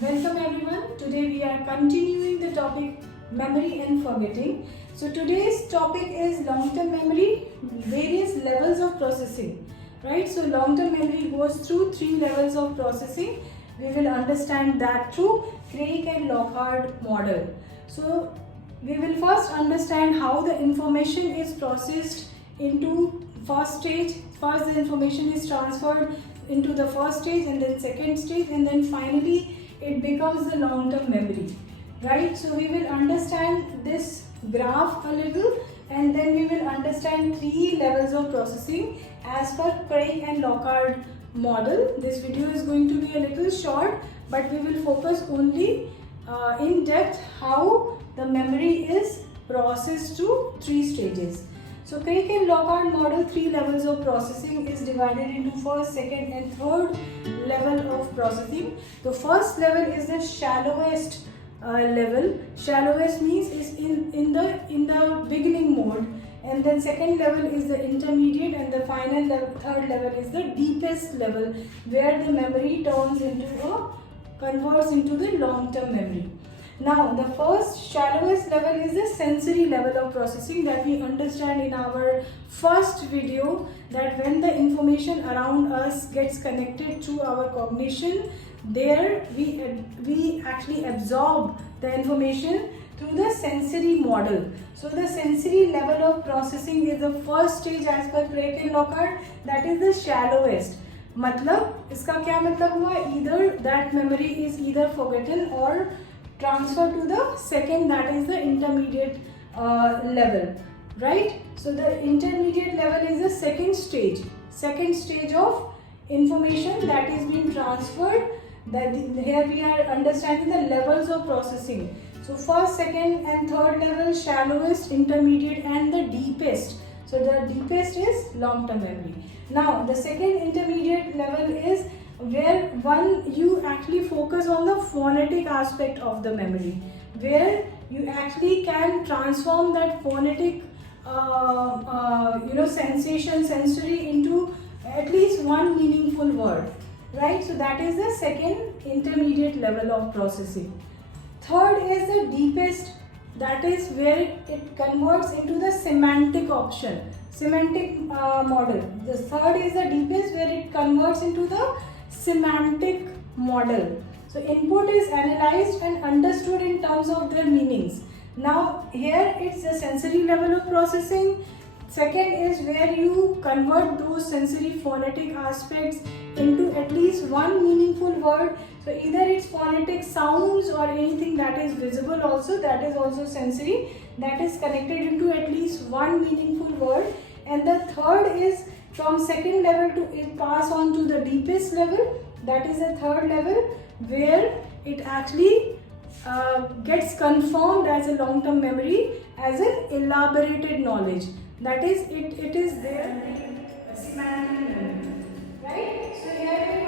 Welcome everyone. Today we are continuing the topic memory and forgetting. So today's topic is long-term memory, various levels of processing. Right? So long-term memory goes through 3 levels of processing. We will understand that through Craig and Lockhart model. So we will first understand how the information is processed into first stage. First the information is transferred into the first stage and then second stage, and then finally it becomes the long-term memory, right? So we will understand this graph a little, and then we will understand 3 levels of processing as per Craig and Lockhart model. This video is going to be a little short, but we will focus only in depth how the memory is processed to 3 stages. So Craig and Lockhart model 3 levels of processing is divided into first, second and third level of processing. The first level is the shallowest level. Shallowest means is in the beginning mode, and then second level is the intermediate, and the final level, third level is the deepest level, where the memory converts into the long-term memory. Now, the first shallowest level is the sensory level of processing that we understand in our first video, that when the information around us gets connected to our cognition, there we actually absorb the information through the sensory model. So the sensory level of processing is the first stage as per Craig and Lockhart, that is the shallowest. मतलब इसका क्या मतलब हुआ? Either that memory is either forgotten or transfer to the second, that is the intermediate level, right? So the intermediate level is the second stage of information that is being transferred. That here we are understanding the levels of processing. So first, second and third level, shallowest, intermediate and the deepest. So the deepest is long-term memory. Now the second intermediate level is where you actually focus on the phonetic aspect of the memory, where you actually can transform that phonetic sensory into at least one meaningful word, right? So that is the second intermediate level of processing. Third is the deepest, that is where it converts into the semantic model. The third is the deepest, where it converts into the semantic model. So input is analyzed and understood in terms of their meanings. Now here it's the sensory level of processing. Second is where you convert those sensory phonetic aspects into at least one meaningful word. So either it's phonetic sounds or anything that is visible also, that is also sensory, that is connected into at least one meaningful word. And the third is from second level to it pass on to the deepest level, that is the third level, where it actually gets confirmed as a long-term memory as an elaborated knowledge. That is, it is there semantic memory, right? So here we